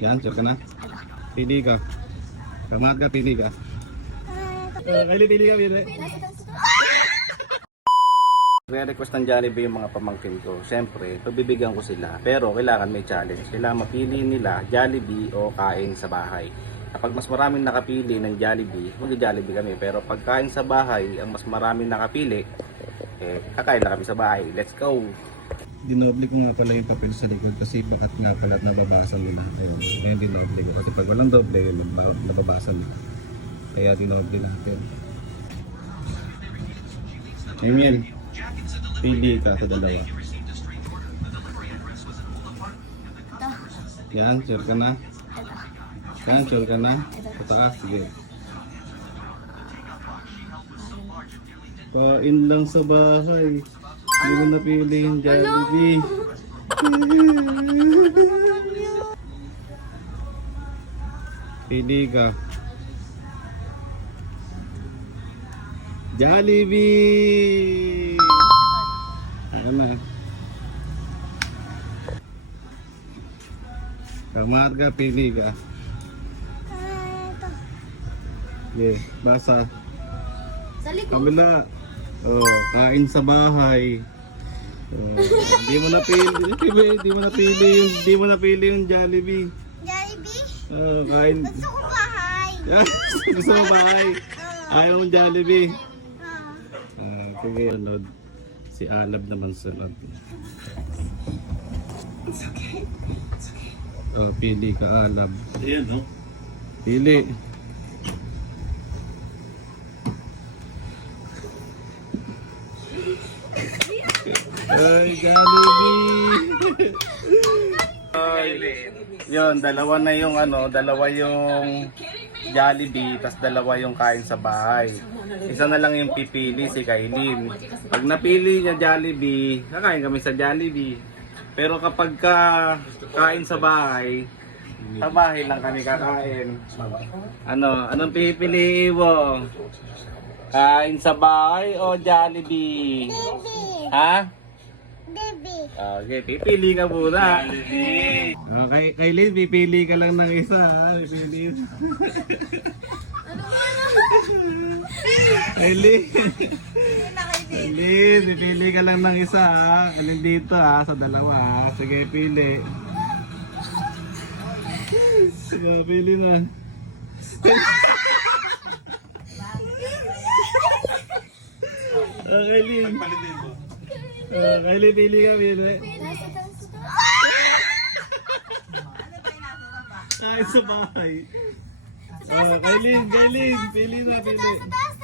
Yan, sure ka na? Pili ka. Kamat ka, pili ka. Pili ka, pili. Re-request ng Jollibee yung mga pamangkin ko. Siyempre, pabibigyan ko sila. Pero kailangan may challenge. Kailangan mapili nila Jollibee o kain sa bahay. Kapag mas maraming nakapili ng Jollibee, mag-Jollibee kami. Pero pag kain sa bahay, ang mas maraming nakapili, kakain na kami sa bahay. Let's go! Dinoble ko nga pala yung papel sa likod kasi baat nga pala at nababasa nila. Ngayon dinoble ko. Kasi pag walang doble, nababasa nila. Kaya dinoble natin. Emil, pili ka sa dalawa. Yan, sure ka na? Yan, sure ka na? Sa taas, sige. Pain lang sa bahay. Hindi mo napili yung Jollibee. Pili ka. Jollibee! Ano na? Kamar ka, pili ka. Okay, basa. Sa likod. Kabila. Oh, kain sa bahay. Oh, hindi mo napili yung Jollibee. Jollibee? Oh, kain. Gusto ko bahay. Gusto mo bahay? Ayaw mong Jollibee. Ah. Sige, sunod. Si Alab naman sunod. Oh, pili ka, Alab. Ayan, no? Pili. Ay, Jollibee! Yun, dalawa na yung dalawa yung Jollibee, tas dalawa yung kain sa bahay. Isa na lang yung pipili, si Kailin. Pag napili niya Jollibee, kakain kami sa Jollibee. Pero kapag kain sa bahay lang kami kakain. Anong pipili mo? Kain sa bahay o Jollibee? Ha? Okay, pipili ka muna. Okay, Kailin, pipili ka lang ng isa, ha? Pipili. Kailin. Kailin, pipili ka lang ng isa, ha? Alin dito, ha? Sa dalawa, ha? Sige, pili. Sige, pili na. Kailin. Kailin, pili ka, pili. Kain sa bahay. Kailin, pili na, pili. Sa taas.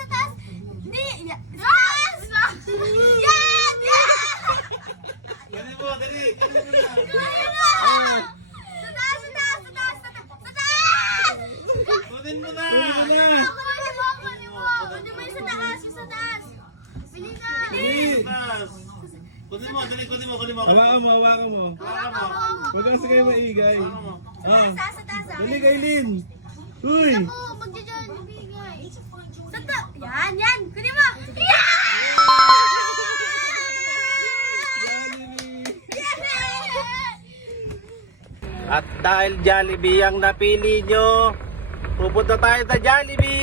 Hindi. Taas! Yan! Dali mo, dali! Sa taas! Kunin mo na! Kunin mo yung sa taas. Bili na. Kunin mo, dali, kunin mo. Hawakan mo. Huwag kang sige maigay. Sa taas. Dali, Kailin. Uy! Ako, magja-Jollibee, guys. Sa taas. Yan. Kunin mo. Yan! At dahil Jollibee ang napili nyo, pupunta tayo sa Jollibee!